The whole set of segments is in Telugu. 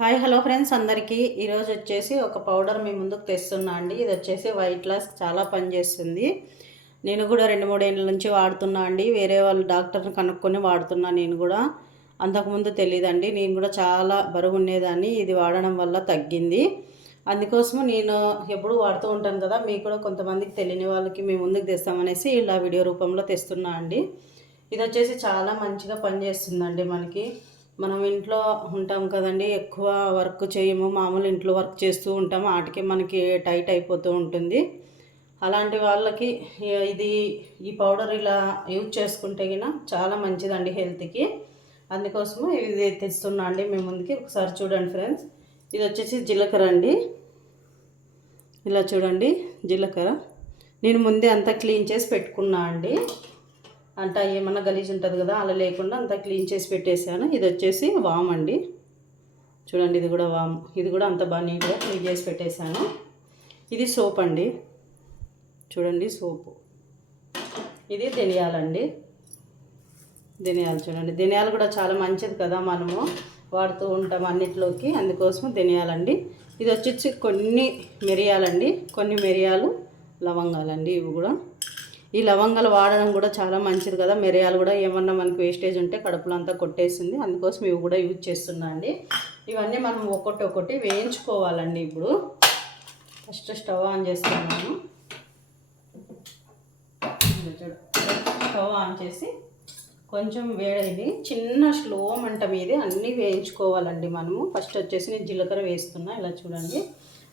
Hi hello friends. అందరికీ ఈరోజు వచ్చేసి ఒక పౌడర్ మీ ముందుకు తెస్తున్నా అండి. ఇది వచ్చేసి వైట్ లాస్ చాలా పనిచేస్తుంది. నేను కూడా రెండు మూడేళ్ళ నుంచి వాడుతున్నా అండి. వేరే వాళ్ళు డాక్టర్ని కనుక్కొని వాడుతున్నా నేను కూడా. అంతకుముందు తెలియదండి నేను కూడా చాలా బరువు ఉండేదాన్ని. ఇది వాడడం వల్ల తగ్గింది. అందుకోసము నేను ఎప్పుడు వాడుతూ ఉంటాను కదా. మీకు కూడా కొంతమందికి తెలియని వాళ్ళకి మేము ముందుకు తెస్తామనేసి ఇలా వీడియో రూపంలో తెస్తున్నా అండి. ఇది వచ్చేసి చాలా మంచిగా పనిచేస్తుందండి మనకి. మనం ఇంట్లో ఉంటాం కదండి ఎక్కువ వర్క్ చేయము మామూలు ఇంట్లో వర్క్ చేస్తూ ఉంటాము వాటికి మనకి టైట్ అయిపోతూ ఉంటుంది. అలాంటి వాళ్ళకి ఇది ఈ పౌడర్ ఇలా యూజ్ చేసుకుంటే గిన చాలా మంచిదండి హెల్త్కి. అందుకోసము ఇది తెస్తున్నా అండి మీ ముందుకి. ఒకసారి చూడండి ఫ్రెండ్స్. ఇది వచ్చేసి జీలకర్ర అండి. ఇలా చూడండి జీలకర్ర. నేను ముందే అంతా క్లీన్ చేసి పెట్టుకున్నా అండి. అంటే ఏమన్నా గలీజ్ ఉంటుంది కదా అలా లేకుండా అంతా క్లీన్ చేసి పెట్టేశాను. ఇది వచ్చేసి వామ్ అండి. చూడండి ఇది కూడా వామ్. ఇది కూడా అంత బాగా నీట్గా క్లీన్ చేసి పెట్టేశాను. ఇది సోప్ అండి. చూడండి సోపు. ఇది ధనియాలండి. ధనియాలు చూడండి. ధనియాలు కూడా చాలా మంచిది కదా మనము వాడుతూ ఉంటాం అన్నిట్లోకి. అందుకోసం ధనియాలండి. ఇది వచ్చేసి కొన్ని మిరియాలండి. కొన్ని మిరియాలు లవంగాలండి ఇవి కూడా. ఈ లవంగాలు వాడడం కూడా చాలా మంచిది కదా. మిరియాలు కూడా ఏమన్నా మనకి వేస్టేజ్ ఉంటే కడుపులో అంతా కొట్టేసింది. అందుకోసం ఇవి కూడా యూజ్ చేస్తున్నా అండి. ఇవన్నీ మనం ఒకటి ఒకటి వేయించుకోవాలండి ఇప్పుడు. ఫస్ట్ స్టవ్ ఆన్ చేస్తున్నాను స్టవ్ ఆన్ చేసి కొంచెం వేడైంది చిన్న స్లో మంట మీద అన్నీ వేయించుకోవాలండి మనము. ఫస్ట్ వచ్చేసి నేను జీలకర్ర వేస్తున్నా. ఇలా చూడండి.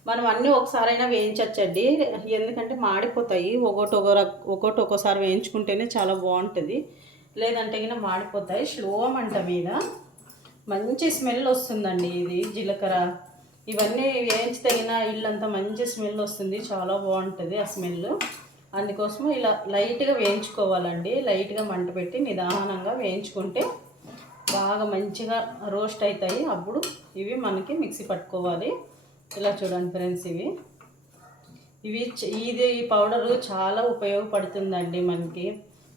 మనం అన్నీ ఒకసారైనా వేయించచ్చండి. ఎందుకంటే మాడిపోతాయి. ఒకటి ఒక ఒకటి ఒక్కోసారి వేయించుకుంటేనే చాలా బాగుంటుంది. లేదంటే కింద మాడిపోతాయి. స్లో మంట మీద మంచి స్మెల్ వస్తుందండి ఇది జీలకర్ర. ఇవన్నీ వేయించి తగిన ఇల్లంతా మంచి స్మెల్ వస్తుంది. చాలా బాగుంటుంది ఆ స్మెల్. అందుకోసం ఇలా లైట్గా వేయించుకోవాలండి. లైట్గా మంట పెట్టి నిదానంగా వేయించుకుంటే బాగా మంచిగా రోస్ట్ అవుతాయి అప్పుడు ఇవి మనకి మిక్సీ పట్టుకోవాలి. ఇలా చూడండి ఫ్రెండ్స్ ఇవి. ఇవి ఇది ఈ పౌడరు చాలా ఉపయోగపడుతుందండి మనకి.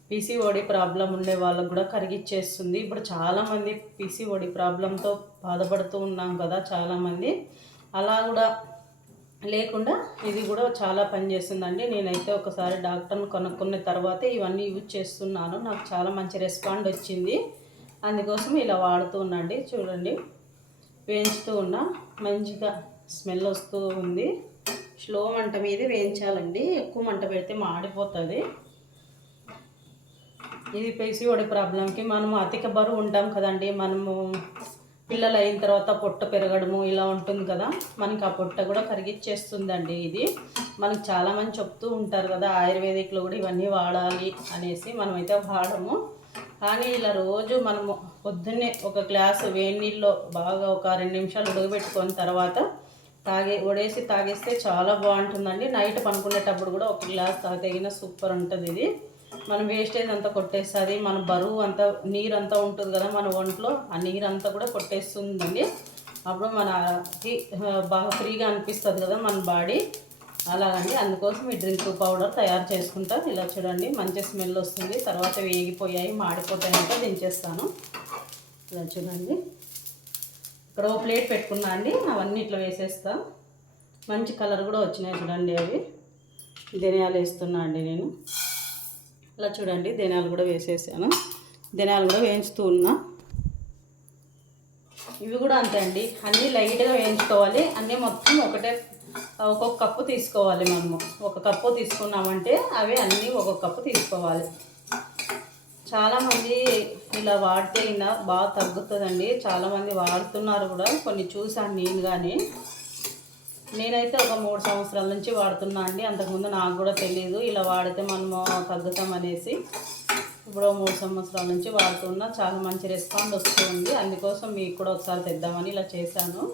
పీసీఓడి ప్రాబ్లం ఉండే వాళ్ళకు కూడా కరిగిచ్చేస్తుంది. ఇప్పుడు చాలామంది పీసీఓడి ప్రాబ్లంతో బాధపడుతూ ఉన్నాం కదా చాలామంది అలా కూడా లేకుండా ఇది కూడా చాలా పనిచేస్తుందండి నేనైతే ఒకసారి డాక్టర్ని కొనుక్కున్న తర్వాత ఇవన్నీ యూజ్ చేస్తున్నాను. నాకు చాలా మంచి రెస్పాండ్ వచ్చింది. అందుకోసం ఇలా వాడుతూ ఉన్నాండి చూడండి. వేయించుతూ ఉన్నా. మంచిగా స్మెల్ వస్తూ ఉంది. స్లో మంట మీద వేయించాలండి. ఎక్కువ మంట పెడితే మాడిపోతుంది. ఇది వడి ప్రాబ్లంకి మనము అధిక బరువు ఉంటాం కదండి. మనము పిల్లలు అయిన తర్వాత పొట్ట పెరగడము ఇలా ఉంటుంది కదా. మనకి ఆ పొట్ట కూడా కరిగిచ్చేస్తుందండి ఇది. మనకు చాలామంది చెప్తూ ఉంటారు కదా ఆయుర్వేదిక్లో కూడా ఇవన్నీ వాడాలి అనేసి మనమైతే వాడము. కానీ ఇలా రోజు మనము పొద్దున్నే ఒక గ్లాసు వేడి నీళ్ళు బాగా ఒక రెండు నిమిషాలు ఉడకబెట్టుకున్న తర్వాత తాగే వడేసి తాగేస్తే చాలా బాగుంటుందండి. నైట్ పనుకునేటప్పుడు కూడా ఒక గ్లాస్ తాగిన సూపర్ ఉంటుంది ఇది. మనం వేస్టేజ్ అంతా కొట్టేస్తుంది మన బరువు అంతా నీరు అంతా ఉంటుంది కదా మన ఒంట్లో ఆ నీరు అంతా కూడా కొట్టేస్తుందండి. అప్పుడు మనకి బాగా ఫ్రీగా అనిపిస్తుంది కదా మన బాడీ. అలాగండి. అందుకోసం ఈ డ్రింక్ పౌడర్ తయారు చేసుకుంటా. ఇలా చూడండి మంచి స్మెల్ వస్తుంది. తర్వాత వేగిపోయాయి మాడిపోతాయంటే దించేస్తాను. ఇలా చూడండి. ఇక్కడ ఓ ప్లేట్ పెట్టుకున్నా అండి. అవన్నీ ఇట్లా వేసేస్తా. మంచి కలర్ కూడా వచ్చినాయి చూడండి అవి. ధనియాలు వేస్తున్నా అండి నేను. ఇలా చూడండి ధనియాలు కూడా వేసేసాను. ధనియాలు కూడా వేయించుతూ ఉన్నా. ఇవి కూడా అంతే అండి. అన్నీ లైట్గా వేయించుకోవాలి. అన్నీ మొత్తం ఒకటే ఒక్కొక్క కప్పు తీసుకోవాలి మనము. ఒక కప్పు తీసుకున్నామంటే అవి అన్నీ ఒక్కొక్క కప్పు తీసుకోవాలి. చాలామంది ఇలా వాడితే ఇలా బాగా తగ్గుతుందండి. చాలామంది వాడుతున్నారు కూడా. కొన్ని చూసాను నేను కానీ. నేనైతే ఒక మూడు సంవత్సరాల నుంచి వాడుతున్నా అండి. అంతకుముందు నాకు కూడా తెలియదు ఇలా వాడితే మనము తగ్గుతాం అనేసి. ఇప్పుడు మూడు సంవత్సరాల నుంచి వాడుతున్నా. చాలా మంచి రెస్పాండ్ వస్తుంది. అందుకోసం మీకు కూడా ఒకసారి తెద్దామని ఇలా చేశాను.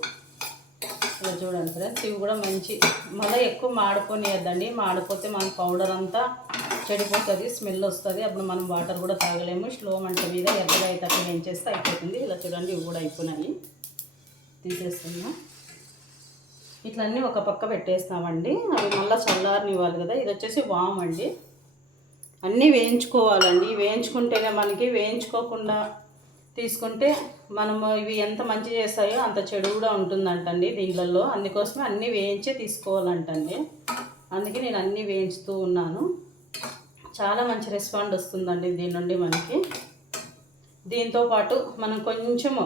ఇలా చూడండి ఫ్రెండ్స్ ఇవి కూడా మంచి మళ్ళీ ఎక్కువ మాడిపోనియద్దండి. మాడిపోతే మన పౌడర్ అంతా చెడిపోతుంది స్మెల్ వస్తుంది. అప్పుడు మనం వాటర్ కూడా తాగలేము. స్లో మంట మీద ఎర్రగా అయితే అట్లా ఏం చేస్తే అయిపోతుంది. ఇలా చూడండి ఇవి కూడా అయిపోయినాయి తీసేస్తున్నా. ఇట్లన్నీ ఒక పక్క పెట్టేస్తామండి. అవి మళ్ళీ చల్లారనివ్వాలి కదా ఇది వచ్చేసి వామ్ అండి. అన్నీ వేయించుకోవాలండి. వేయించుకుంటేనే మనకి వేయించుకోకుండా తీసుకుంటే మనము ఇవి ఎంత మంచి చేస్తాయో అంత చెడు కూడా ఉంటుందంటండి దీంట్లలో. అందుకోసమే అన్నీ వేయించే తీసుకోవాలంటండి. అందుకే నేను అన్నీ వేయించుతూ ఉన్నాను. చాలా మంచి రెస్పాండ్ వస్తుందండి దీని నుండి మనకి. దీంతో పాటు మనం కొంచెము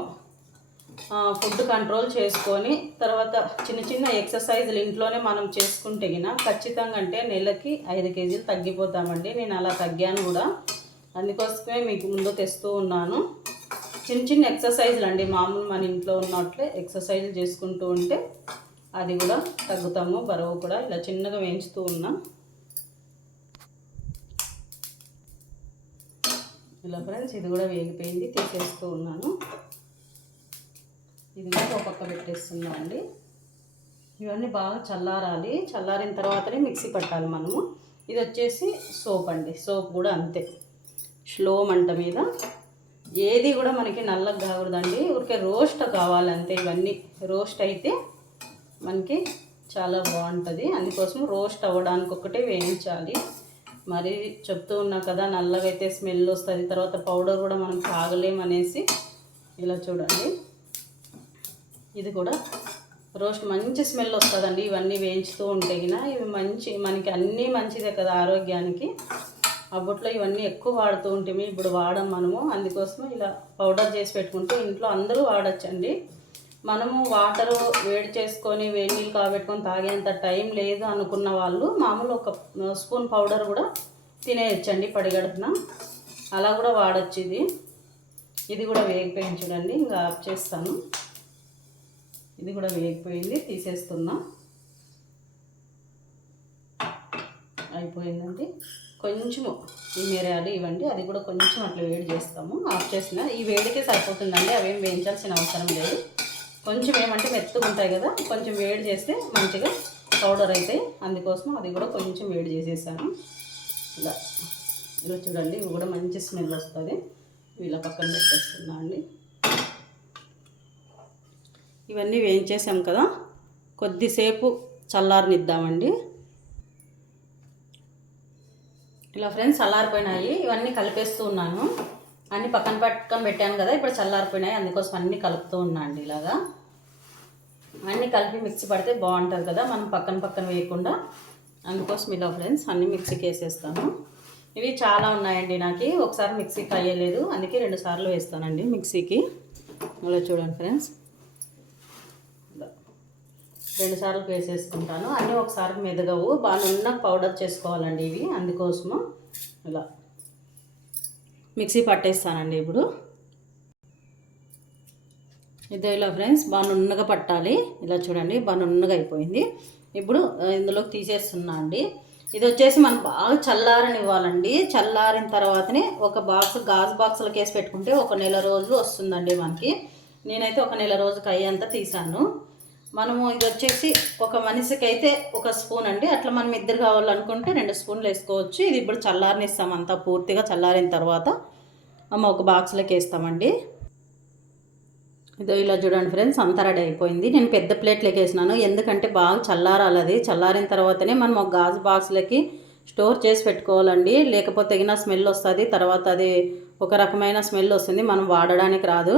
ఫుడ్ కంట్రోల్ చేసుకొని తర్వాత చిన్న చిన్న ఎక్సర్సైజులు ఇంట్లోనే మనం చేసుకుంటే గిన ఖచ్చితంగా అంటే నెలకి ఐదు కేజీలు తగ్గిపోతామండి. నేను అలా తగ్గాను కూడా. అందుకోసమే మీకు ముందు తెస్తూ ఉన్నాను. చిన్న చిన్న ఎక్సర్సైజ్లు అండి. మామూలు మన ఇంట్లో ఉన్నట్లే ఎక్సర్సైజ్లు చేసుకుంటూ ఉంటే అది కూడా తగ్గుతాము. బరువు కూడా ఇలా చిన్నగా వేయించుతూ ఉన్నాం. ఇలా ఫ్రెండ్స్ ఇది కూడా వేగిపోయింది. తీసేస్తూ ఉన్నాను. ఇది కూడా ఒక పక్క పెట్టేస్తున్నాం అండి. ఇవన్నీ బాగా చల్లారాలి. చల్లారిన తర్వాతనే మిక్సీ పట్టాలి మనము. ఇది వచ్చేసి సోప్ అండి. సోప్ కూడా అంతే. స్లో మంట మీద ఏది కూడా మనకి నల్లగా కాకూడదండి. ఊరికే రోస్ట్ కావాలంతే ఇవన్నీ. రోస్ట్ అయితే మనకి చాలా బాగుంటుంది. అందుకోసం రోస్ట్ అవ్వడానికి ఒకటే వేయించాలి. మరి చెప్తూ ఉన్నా కదా నల్లగా అయితే స్మెల్ వస్తుంది తర్వాత పౌడర్ కూడా మనం తాగలేమనేసి ఇలా చూడండి. ఇది కూడా రోస్ట్ మంచి స్మెల్ వస్తుందండి. ఇవన్నీ వేయించుతూ ఉంటే ఇవి మంచి మనకి అన్నీ మంచిదే కదా ఆరోగ్యానికి. అప్పట్లో ఇవన్నీ ఎక్కువ వాడుతూ ఉంటాము. ఇప్పుడు వాడం మనము. అందుకోసం ఇలా పౌడర్ చేసి పెట్టుకుంటూ ఇంట్లో అందరూ వాడచ్చండి. మనము వాటరు వేడి చేసుకొని వేడి నీళ్ళు కాబెట్టుకొని తాగేంత టైం లేదు అనుకున్న వాళ్ళు మామూలు ఒక స్పూన్ పౌడర్ కూడా తినేయచ్చండి పడిగడుపున. అలా కూడా వాడచ్చు ఇది. ఇది కూడా వేగిపోయింది చూడండి. ఇంకా ఆఫ్ చేస్తాను. ఇది కూడా వేగిపోయింది. తీసేస్తున్నా. అయిపోయిందండి. కొంచెము ఈ మిరియాలు ఇవ్వండి. అది కూడా కొంచెం అట్లా వేడి చేస్తాము. ఆఫ్ చేసిన ఈ వేడికే సరిపోతుందండి. అవేం వేయించాల్సిన అవసరం లేదు. కొంచెం ఏమంటే మెత్తగా ఉంటాయి కదా కొంచెం వేడి చేస్తే మంచిగా పౌడర్ అయితే అందుకోసం అది కూడా కొంచెం వేడి చేసేసాను. ఇలా ఇలా చూడండి ఇవి కూడా మంచి స్మెల్ వస్తుంది. ఇలా పక్కన పెట్టేస్తున్నా అండి. ఇవన్నీ వేయించేసాం కదా. కొద్దిసేపు చల్లారనిద్దామండి. ఇలా ఫ్రెండ్స్ చల్లారిపోయినాయి ఇవన్నీ కలిపేస్తూ ఉన్నాను. అన్నీ పక్కన పక్కన పెట్టాను కదా ఇప్పుడు చల్లారిపోయినాయి అందుకోసం అన్నీ కలుపుతూ ఉన్నా అండి ఇలాగా. అన్నీ కలిపి మిక్సీ పడితే బాగుంటుంది కదా మనం పక్కన పక్కన వేయకుండా. అందుకోసం ఇలా ఫ్రెండ్స్ అన్నీ మిక్సీకి వేసేస్తాను. ఇవి చాలా ఉన్నాయండి నాకు ఒకసారి మిక్సీకి అయ్యలేదు అందుకే రెండు సార్లు వేస్తానండి మిక్సీకి. అలా చూడండి ఫ్రెండ్స్ రెండుసార్లు వేసేసుకుంటాను. అన్నీ ఒకసారి మెదగవు. బాగా పౌడర్ చేసుకోవాలండి ఇవి అందుకోసము ఇలా మిక్సీ పట్టేస్తానండి ఇప్పుడు. ఇదే ఇలా ఫ్రెండ్స్ బాగా నున్నగా పట్టాలి. ఇలా చూడండి బాగా నున్నగా అయిపోయింది. ఇప్పుడు ఇందులోకి తీసేస్తున్నా అండి. ఇది వచ్చేసి మనం బాగా చల్లారనివ్వాలండి. చల్లారిన తర్వాతనే ఒక బాక్స్ గాజు బాక్సులకు వేసి పెట్టుకుంటే ఒక నెల రోజులు వస్తుందండి మనకి. నేనైతే ఒక నెల రోజుకి అయ్యేంత తీసాను. మనము ఇది వచ్చేసి ఒక మనిషికి అయితే ఒక స్పూన్ అండి. అట్లా మనం ఇద్దరు కావాలనుకుంటే రెండు స్పూన్లు వేసుకోవచ్చు. ఇది ఇప్పుడు చల్లారనిస్తాం అంతా పూర్తిగా చల్లారిన తర్వాత అమ్మ ఒక బాక్స్లోకి వేస్తామండి. ఇదో ఇలా చూడండి ఫ్రెండ్స్ అంతా రెడీ అయిపోయింది. నేను పెద్ద ప్లేట్లోకి వేసినాను. ఎందుకంటే బాగా చల్లారాలి అది. చల్లారిన తర్వాతనే మనం ఒక గాజు బాక్స్లకి స్టోర్ చేసి పెట్టుకోవాలండి. లేకపోతే తగిన స్మెల్ వస్తుంది. తర్వాత అది ఒక రకమైన స్మెల్ వస్తుంది. మనం వాడడానికి రాదు.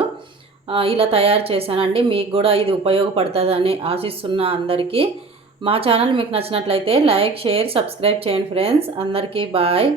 ఇలా తయారు చేశానండి. మీకు కూడా ఇది ఉపయోగపడుతుందని ఆశిస్తున్న అందరికీ. మా ఛానల్ మీకు నచ్చినట్లయితే లైక్ షేర్ సబ్స్క్రైబ్ చేయండి ఫ్రెండ్స్. అందరికీ బాయ్.